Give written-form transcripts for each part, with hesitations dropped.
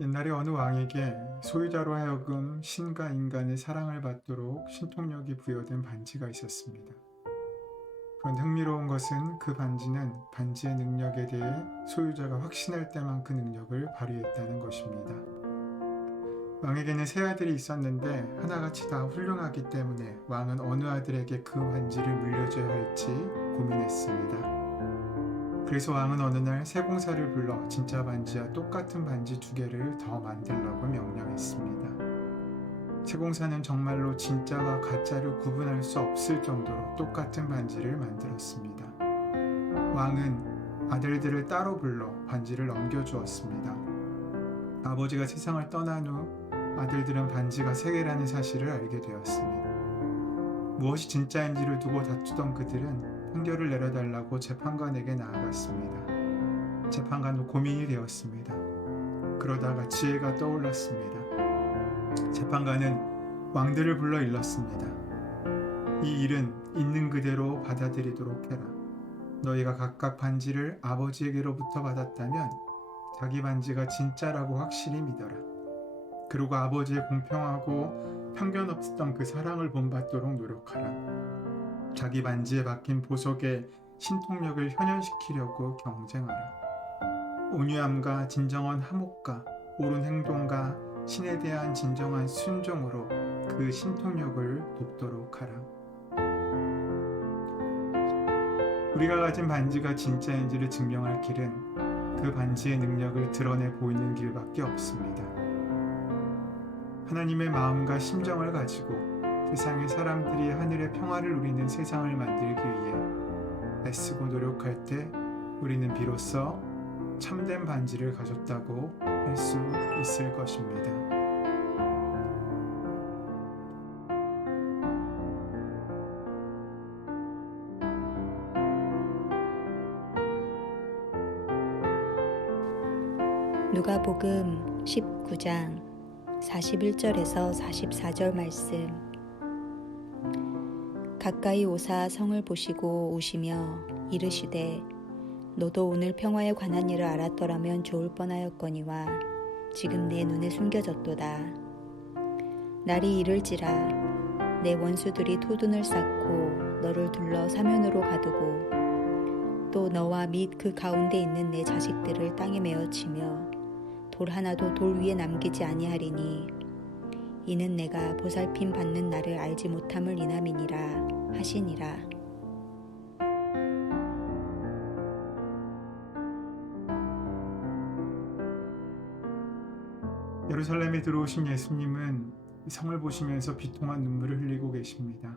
옛날에 어느 왕에게 소유자로 하여금 신과 인간의 사랑을 받도록 신통력이 부여된 반지가 있었습니다. 그런데 흥미로운 것은 그 반지는 반지의 능력에 대해 소유자가 확신할 때만 그 능력을 발휘했다는 것입니다. 왕에게는 세 아들이 있었는데 하나같이 다 훌륭하기 때문에 왕은 어느 아들에게 그 반지를 물려줘야 할지 고민했습니다. 그래서 왕은 어느 날 세공사를 불러 진짜 반지와 똑같은 반지 두 개를 더 만들라고 명령했습니다. 세공사는 정말로 진짜와 가짜를 구분할 수 없을 정도로 똑같은 반지를 만들었습니다. 왕은 아들들을 따로 불러 반지를 넘겨주었습니다. 아버지가 세상을 떠난 후 아들들은 반지가 세 개라는 사실을 알게 되었습니다. 무엇이 진짜인지를 두고 다투던 그들은 판결을 내려달라고 재판관에게 나아갔습니다. 재판관도 고민이 되었습니다. 그러다가 지혜가 떠올랐습니다. 재판관은 왕들을 불러 일렀습니다. 이 일은 있는 그대로 받아들이도록 해라. 너희가 각각 반지를 아버지에게로부터 받았다면 자기 반지가 진짜라고 확실히 믿어라. 그리고 아버지의 공평하고 편견 없었던 그 사랑을 본받도록 노력하라. 자기 반지에 박힌 보석의 신통력을 현현시키려고 경쟁하라. 온유함과 진정한 화목과 옳은 행동과 신에 대한 진정한 순종으로 그 신통력을 돕도록 하라. 우리가 가진 반지가 진짜인지를 증명할 길은 그 반지의 능력을 드러내 보이는 길밖에 없습니다. 하나님의 마음과 심정을 가지고 세상의 사람들이 하늘의 평화를 누리는 세상을 만들기 위해 애쓰고 노력할 때 우리는 비로소 참된 반지를 가졌다고 할 수 있을 것입니다. 누가복음 19장 41절에서 44절 말씀. 가까이 오사 성을 보시고 우시며 이르시되 너도 오늘 평화에 관한 일을 알았더라면 좋을 뻔하였거니와 지금 내 눈에 숨겨졌도다. 날이 이를지라 내 원수들이 토둔을 쌓고 너를 둘러 사면으로 가두고 또 너와 및 그 가운데 있는 내 자식들을 땅에 메어치며 돌 하나도 돌 위에 남기지 아니하리니 이는 내가 보살핌 받는 날을 알지 못함을 인함이니라 하시니라. 예루살렘에 들어오신 예수님은 성을 보시면서 비통한 눈물을 흘리고 계십니다.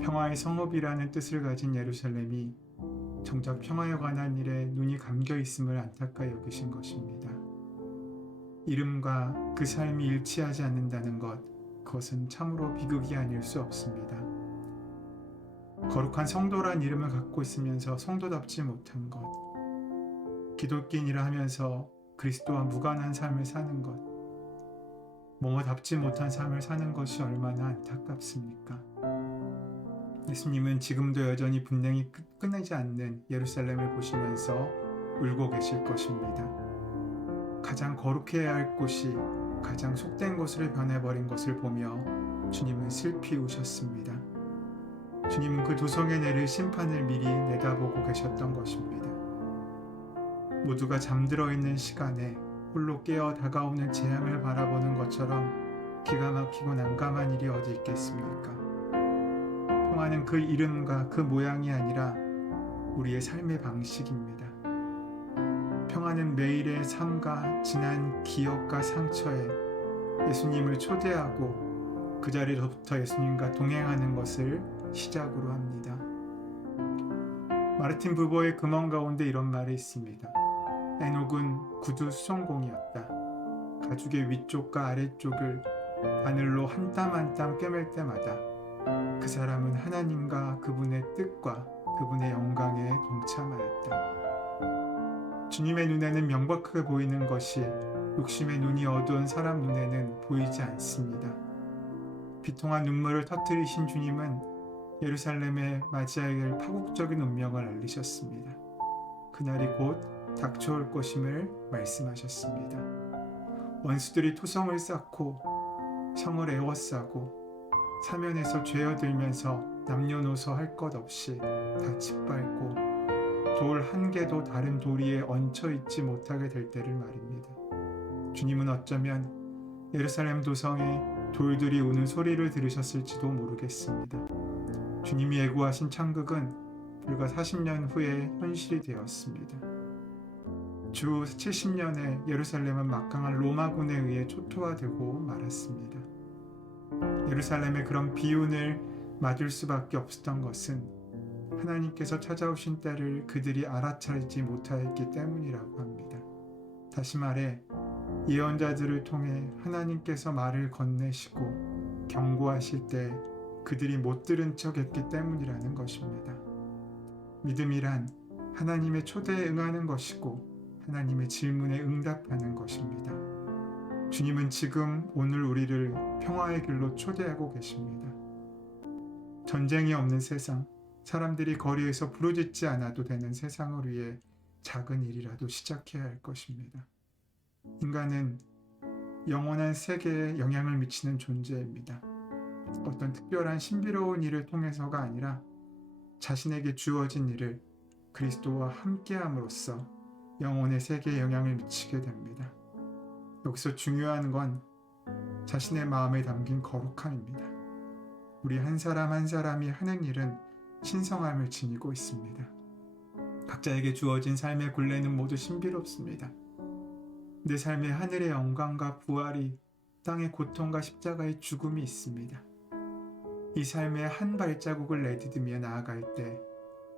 평화의 성읍이라는 뜻을 가진 예루살렘이 정작 평화에 관한 일에 눈이 감겨 있음을 안타까이 여기신 것입니다. 이름과 그 삶이 일치하지 않는다는 것, 그것은 참으로 비극이 아닐 수 없습니다. 거룩한 성도란 이름을 갖고 있으면서 성도답지 못한 것, 기독교인이라 하면서 그리스도와 무관한 삶을 사는 것, 뭐뭐답지 못한 삶을 사는 것이 얼마나 안타깝습니까? 예수님은 지금도 여전히 분명히 끝나지 않는 예루살렘을 보시면서 울고 계실 것입니다. 가장 거룩해야 할 곳이 가장 속된 곳으로 변해버린 것을 보며 주님은 슬피 우셨습니다. 주님은 그 두 성에 내릴 심판을 미리 내다보고 계셨던 것입니다. 모두가 잠들어 있는 시간에 홀로 깨어 다가오는 재앙을 바라보는 것처럼 기가 막히고 난감한 일이 어디 있겠습니까? 평화는 그 이름과 그 모양이 아니라 우리의 삶의 방식입니다. 평화는 매일의 삶과 지난 기억과 상처에 예수님을 초대하고 그 자리로부터 예수님과 동행하는 것을 시작으로 합니다. 마르틴 부버의 금언 가운데 이런 말이 있습니다. 에녹은 구두 수송공이었다. 가죽의 위쪽과 아래쪽을 바늘로 한 땀 한 땀 꿰맬 때마다 그 사람은 하나님과 그분의 뜻과 그분의 영광에 동참하였다. 주님의 눈에는 명백하게 보이는 것이 욕심의 눈이 어두운 사람 눈에는 보이지 않습니다. 비통한 눈물을 터뜨리신 주님은 예루살렘에 맞이하게 될 파국적인 운명을 알리셨습니다. 그날이 곧 닥쳐올 것임을 말씀하셨습니다. 원수들이 토성을 쌓고 성을 에워싸고 사면에서 죄어들면서 남녀노소 할 것 없이 다 짓밟고 돌 한 개도 다른 돌 위에 얹혀있지 못하게 될 때를 말입니다. 주님은 어쩌면 예루살렘 도성에 돌들이 우는 소리를 들으셨을지도 모르겠습니다. 주님이 예고하신 창극은 불과 40년 후에 현실이 되었습니다. 주 70년에 예루살렘은 막강한 로마군에 의해 초토화되고 말았습니다. 예루살렘의 그런 비운을 맞을 수밖에 없었던 것은 하나님께서 찾아오신 때를 그들이 알아차리지 못하였기 때문이라고 합니다. 다시 말해 예언자들을 통해 하나님께서 말을 건네시고 경고하실 때 그들이 못 들은 척했기 때문이라는 것입니다. 믿음이란 하나님의 초대에 응하는 것이고 하나님의 질문에 응답하는 것입니다. 주님은 지금 오늘 우리를 평화의 길로 초대하고 계십니다. 전쟁이 없는 세상, 사람들이 거리에서 부르짖지 않아도 되는 세상을 위해 작은 일이라도 시작해야 할 것입니다. 인간은 영원한 세계에 영향을 미치는 존재입니다. 어떤 특별한 신비로운 일을 통해서가 아니라 자신에게 주어진 일을 그리스도와 함께함으로써 영혼의 세계에 영향을 미치게 됩니다. 여기서 중요한 건 자신의 마음에 담긴 거룩함입니다. 우리 한 사람 한 사람이 하는 일은 신성함을 지니고 있습니다. 각자에게 주어진 삶의 굴레는 모두 신비롭습니다. 내 삶에 하늘의 영광과 부활이, 땅의 고통과 십자가의 죽음이 있습니다. 이 삶의 한 발자국을 내디디며 나아갈 때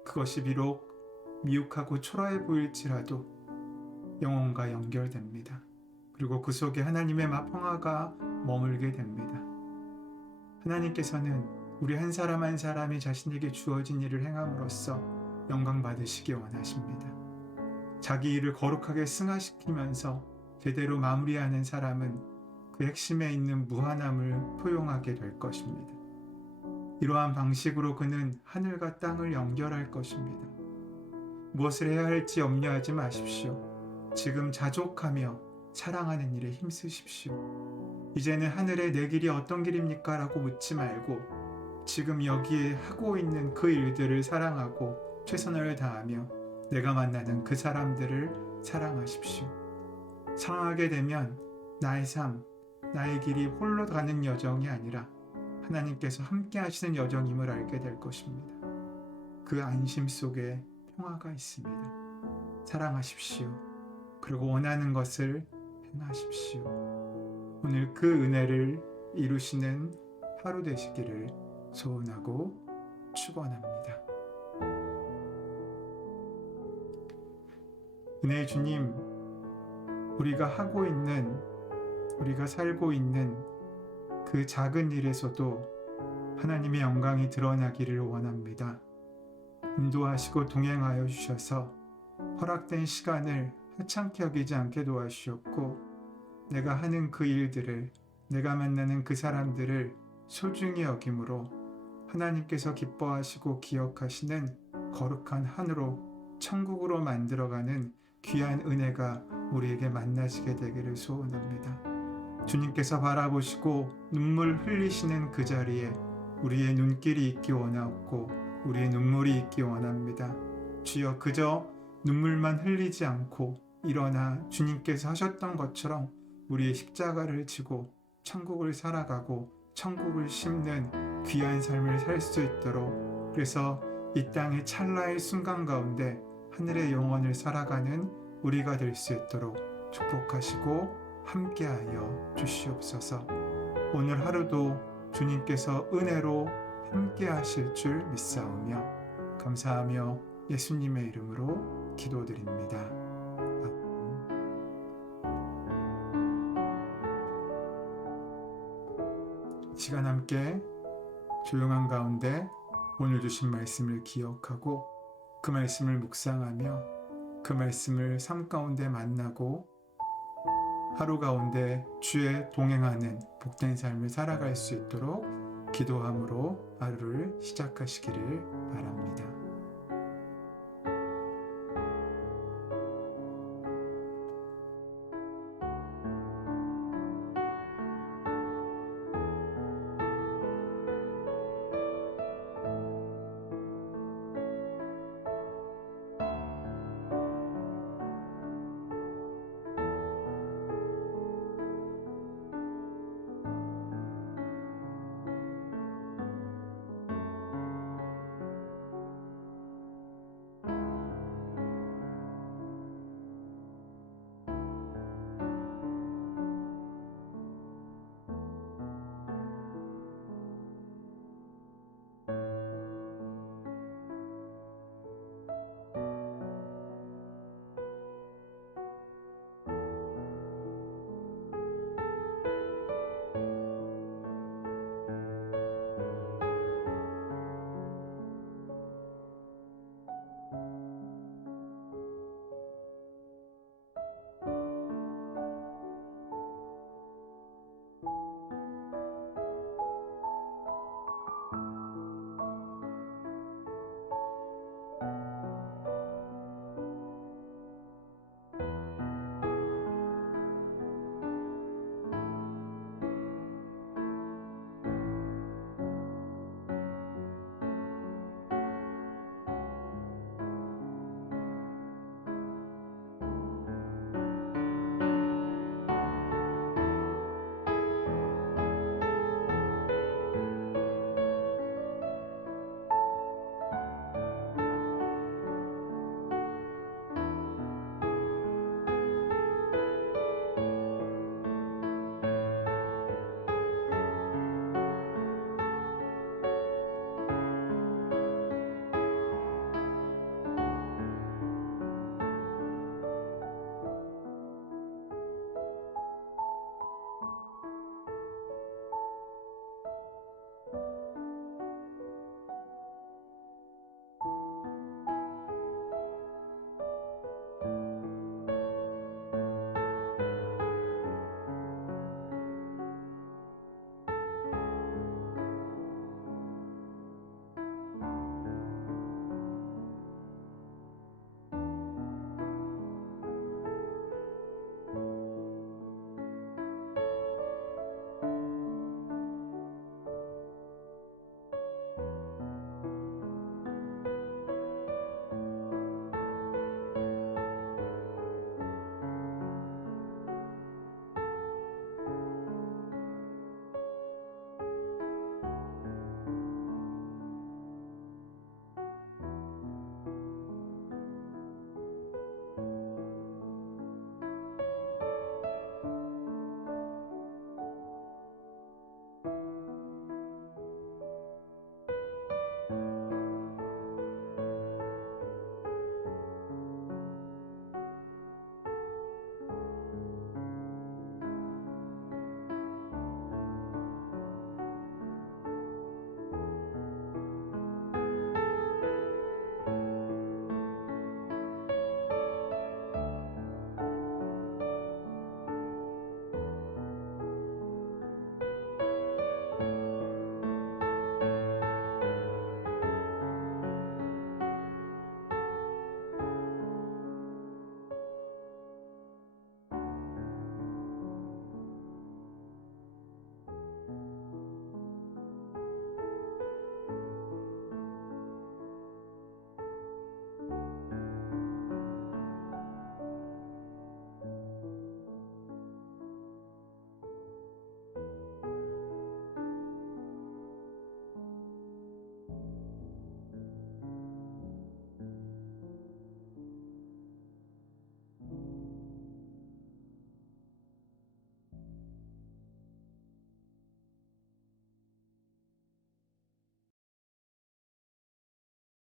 그것이 비록 미혹하고 초라해 보일지라도 영혼과 연결됩니다. 그리고 그 속에 하나님의 평화가 머물게 됩니다. 하나님께서는 우리 한 사람 한 사람이 자신에게 주어진 일을 행함으로써 영광 받으시기 원하십니다. 자기 일을 거룩하게 승화시키면서 제대로 마무리하는 사람은 그 핵심에 있는 무한함을 포용하게 될 것입니다. 이러한 방식으로 그는 하늘과 땅을 연결할 것입니다. 무엇을 해야 할지 염려하지 마십시오. 지금 자족하며 사랑하는 일에 힘쓰십시오. 이제는 하늘에 내 길이 어떤 길입니까? 라고 묻지 말고 지금 여기에 하고 있는 그 일들을 사랑하고 최선을 다하며 내가 만나는 그 사람들을 사랑하십시오. 사랑하게 되면 나의 삶, 나의 길이 홀로 가는 여정이 아니라 하나님께서 함께 하시는 여정임을 알게 될 것입니다. 그 안심 속에 평화가 있습니다. 사랑하십시오. 그리고 원하는 것을 행하십시오. 오늘 그 은혜를 이루시는 하루 되시기를 소원하고 축원합니다. 은혜의 주님, 우리가 하고 있는, 우리가 살고 있는 그 작은 일에서도 하나님의 영광이 드러나기를 원합니다. 인도하시고 동행하여 주셔서 허락된 시간을 하찮게 여기지 않게 도와주셨고 내가 하는 그 일들을, 내가 만나는 그 사람들을 소중히 여김으로 하나님께서 기뻐하시고 기억하시는 거룩한 한으로 천국으로 만들어가는 귀한 은혜가 우리에게 만나시게 되기를 소원합니다. 주님께서 바라보시고 눈물 흘리시는 그 자리에 우리의 눈길이 있기 원하옵고 우리의 눈물이 있기 원합니다. 주여, 그저 눈물만 흘리지 않고 일어나 주님께서 하셨던 것처럼 우리의 십자가를 지고 천국을 살아가고 천국을 심는 귀한 삶을 살 수 있도록, 그래서 이 땅의 찰나의 순간 가운데 하늘의 영혼을 살아가는 우리가 될 수 있도록 축복하시고 함께하여 주시옵소서. 오늘 하루도 주님께서 은혜로 함께 하실 줄 믿사오며 감사하며 예수님의 이름으로 기도드립니다. 아멘. 시간 함께 조용한 가운데 오늘 주신 말씀을 기억하고 그 말씀을 묵상하며 그 말씀을 삶 가운데 만나고 하루 가운데 주에 동행하는 복된 삶을 살아갈 수 있도록 기도함으로 하루를 시작하시기를 바랍니다.